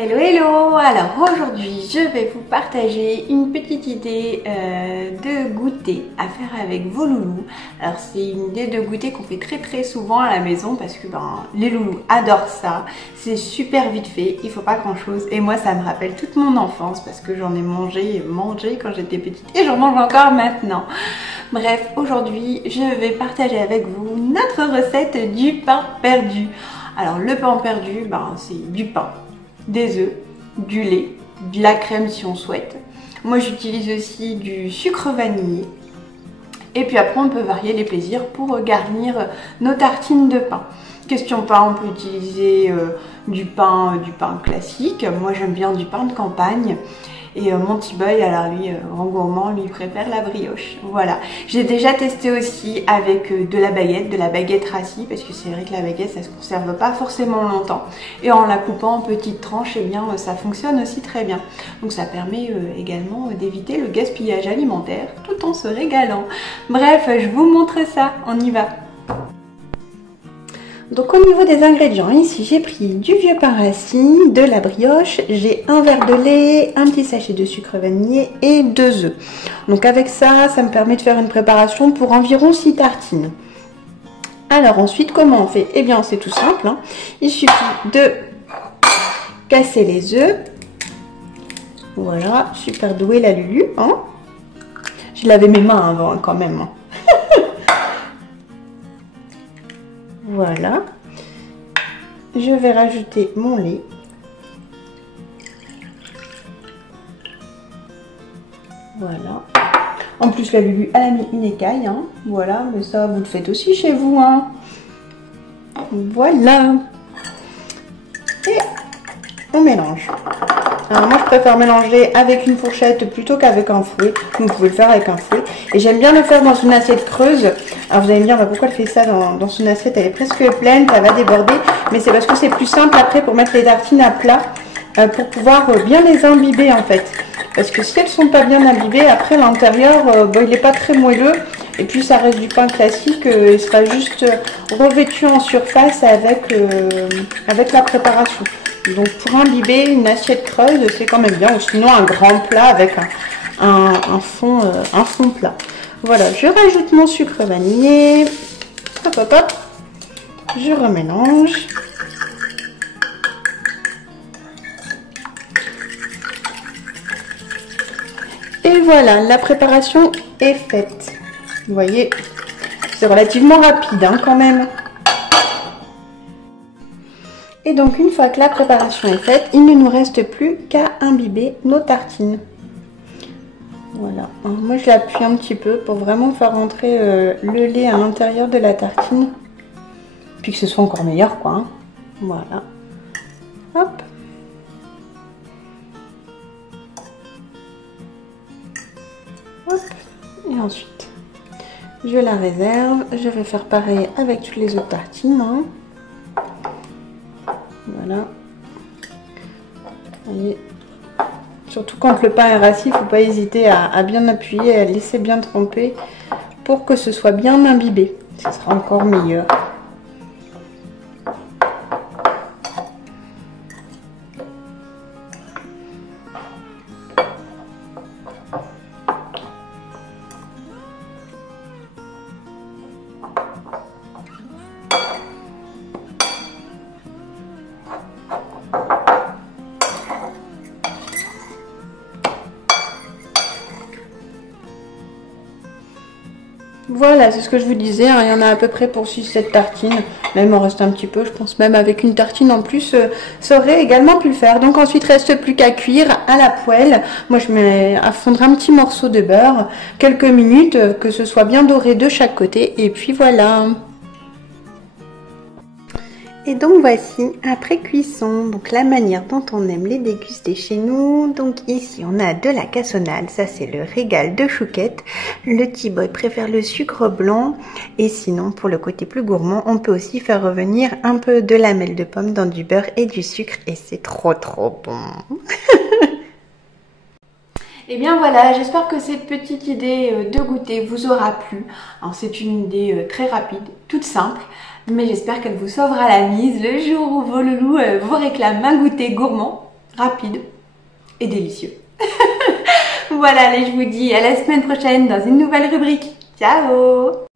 Hello hello. Alors aujourd'hui je vais vous partager une petite idée de goûter à faire avec vos loulous. Alors c'est une idée de goûter qu'on fait très souvent à la maison parce que les loulous adorent ça. C'est super vite fait, il faut pas grand chose et moi ça me rappelle toute mon enfance parce que j'en ai mangé quand j'étais petite et j'en mange encore maintenant. Bref, aujourd'hui je vais partager avec vous notre recette du pain perdu. Alors le pain perdu, c'est du pain, des œufs, du lait, de la crème si on souhaite. Moi j'utilise aussi du sucre vanillé. Et puis après on peut varier les plaisirs pour garnir nos tartines de pain. Question pain, on peut utiliser du pain classique. Moi j'aime bien du pain de campagne. Et mon petit boy, alors lui, grand gourmand, lui préfère la brioche. Voilà. J'ai déjà testé aussi avec de la baguette rassis, parce que c'est vrai que la baguette, ça se conserve pas forcément longtemps. Et en la coupant en petites tranches, eh bien, ça fonctionne aussi très bien. Donc ça permet également d'éviter le gaspillage alimentaire, tout en se régalant. Bref, je vous montre ça, on y va. Donc au niveau des ingrédients, ici j'ai pris du vieux pain rassis, de la brioche, j'ai un verre de lait, un petit sachet de sucre vanillé et 2 œufs. Donc avec ça, ça me permet de faire une préparation pour environ 6 tartines. Alors ensuite, comment on fait? Eh bien c'est tout simple, hein. Il suffit de casser les œufs. Voilà, super doué la Lulu, hein. J'ai lavé mes mains avant quand même, hein. Voilà, je vais rajouter mon lait. Voilà. En plus, la Lulu, elle a mis une écaille, hein. Voilà, mais ça, vous le faites aussi chez vous, hein. Voilà. Et on mélange. Alors moi, je préfère mélanger avec une fourchette plutôt qu'avec un fouet. Vous pouvez le faire avec un fouet. Et j'aime bien le faire dans une assiette creuse. Alors vous allez me dire, pourquoi elle fait ça dans une assiette? Elle est presque pleine, ça va déborder. Mais c'est parce que c'est plus simple après pour mettre les tartines à plat. Pour pouvoir bien les imbiber en fait. Parce que si elles ne sont pas bien imbibées, après l'intérieur, il n'est pas très moelleux. Et puis ça reste du pain classique. Il sera juste revêtu en surface avec la préparation. Donc pour imbiber une assiette creuse, c'est quand même bien. Ou sinon un grand plat avec un fond plat. Voilà, je rajoute mon sucre vanillé. Hop hop hop. Je remélange. Et voilà, la préparation est faite. Vous voyez, c'est relativement rapide hein, quand même. Et donc une fois que la préparation est faite, il ne nous reste plus qu'à imbiber nos tartines. Voilà, alors moi je l'appuie un petit peu pour vraiment faire rentrer le lait à l'intérieur de la tartine. Puis que ce soit encore meilleur quoi. Hein. Voilà. Hop. Hop. Et ensuite, je la réserve. Je vais faire pareil avec toutes les autres tartines. Hein. Voilà. Vous voyez. Surtout quand le pain est rassis, il ne faut pas hésiter à bien appuyer, à laisser bien tremper pour que ce soit bien imbibé. Ce sera encore meilleur. Voilà, c'est ce que je vous disais, hein, il y en a à peu près pour 6-7 tartines. Là, il m'en reste un petit peu, je pense même avec une tartine en plus, ça aurait également pu le faire. Donc ensuite, reste plus qu'à cuire à la poêle. Moi, je mets à fondre un petit morceau de beurre, quelques minutes, que ce soit bien doré de chaque côté. Et puis voilà. Et donc voici après cuisson, donc la manière dont on aime les déguster chez nous. Donc ici on a de la cassonade, ça c'est le régal de Chouquette. Le petit boy préfère le sucre blanc et sinon pour le côté plus gourmand on peut aussi faire revenir un peu de lamelles de pomme dans du beurre et du sucre et c'est trop bon. Et bien voilà, j'espère que cette petite idée de goûter vous aura plu. C'est une idée très rapide, toute simple, mais j'espère qu'elle vous sauvera la mise le jour où vos loulous vous réclament un goûter gourmand. rapide et délicieux. Voilà, allez, je vous dis à la semaine prochaine dans une nouvelle rubrique. Ciao!